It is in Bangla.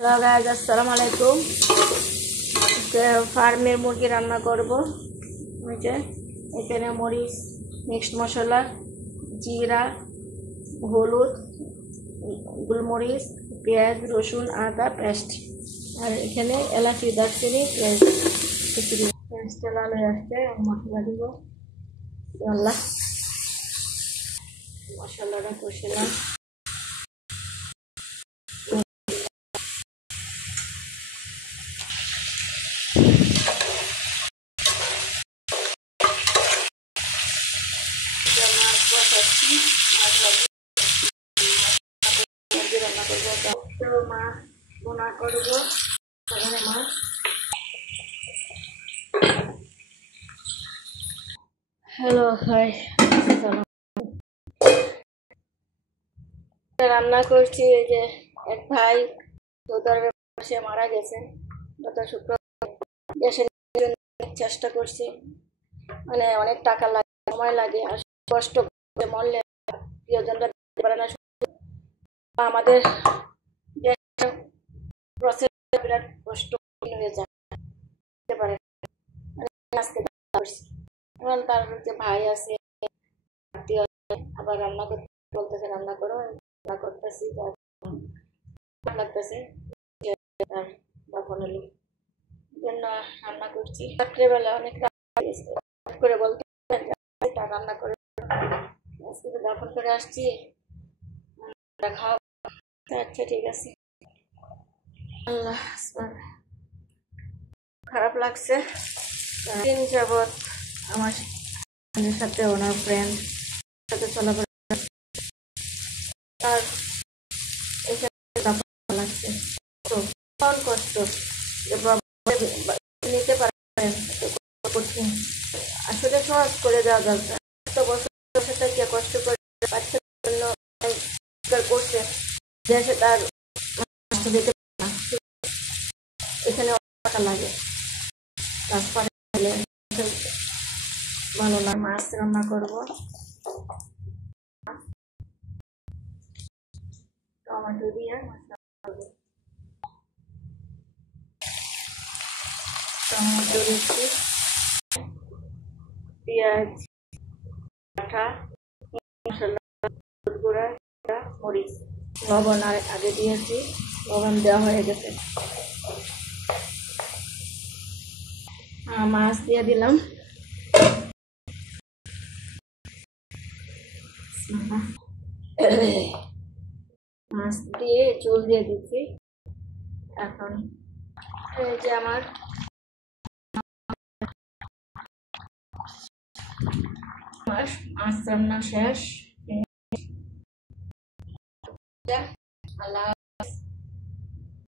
হ্যালো গাইজ, আসসালামু আলাইকুম। ফার্মের মুরগি রান্না করব। এখানে মরিচ, মিক্সড মশলা, জিরা, হলুদ, গোলমরিচ, পেঁয়াজ, রসুন, আদা পেস্ট, আর এখানে এলাচি, দারচিনি, পেঁয়াজটা লাল হয়ে আসছে। মশলা দিব। আল্লাহ, মশলাটা কষিলাম। রান্না করবো, মাছ বোনা করবো। এখানে মাছ, হ্যালো হাই, রান্না করছি। এই যে এক ভাই সৌদি আরবে সে মারা গেছে গত শুক্রবার। দেশে চেষ্টা করছি, মানে অনেক টাকা লাগে, সময় লাগে, আর কষ্ট করে মরলে প্রিয়জনরা দিতে পারে না। আমাদের প্রসেস বিরাট কষ্ট হয়ে যায়, দিতে পারে আজকে করছি। এখন তার যে ভাই আছে, আত্মীয়, আবার রান্না করতে বলতেছে, রান্না করো। রান্না করতেছি, লাগতেছে দাফন জন্য রান্না করছি। রাত্রেবেলা অনেক করে বলতে রান্না করে আজকে তো দাফন করে আসছি, খাওয়া। আচ্ছা ঠিক আছে। আল্লাহ, খারাপ লাগছে। দিন যাবৎ আমার সাথে ওনার ফ্রেন্ড সাথে চলাফেরা, আর লাগছে তো কষ্ট নিতে পারেন। আসলে সহজ করে দেওয়া দরকার। এত বছর সাথে কে কষ্ট করে বাচ্চার জন্য করছে, দেশে তার দিতে পারে না। এখানে টাকা লাগে, তারপরে ভালো না। মাছ রান্না করবো, টমেটো দিয়ে মাছ রান্না করবো। টমেটো দিচ্ছি, পেঁয়াজ, কাঁঠা, মশলা, গুঁড়া, মরিচ, লবণ আর আগে দিয়েছি, লবণ দেওয়া হয়ে গেছে। মাছ দিয়ে দিলাম। মাছ দিয়ে চুল দিয়ে দিচ্ছি। এখন এই যে আমার মাছ রান্না শেষ। আল্লাহ।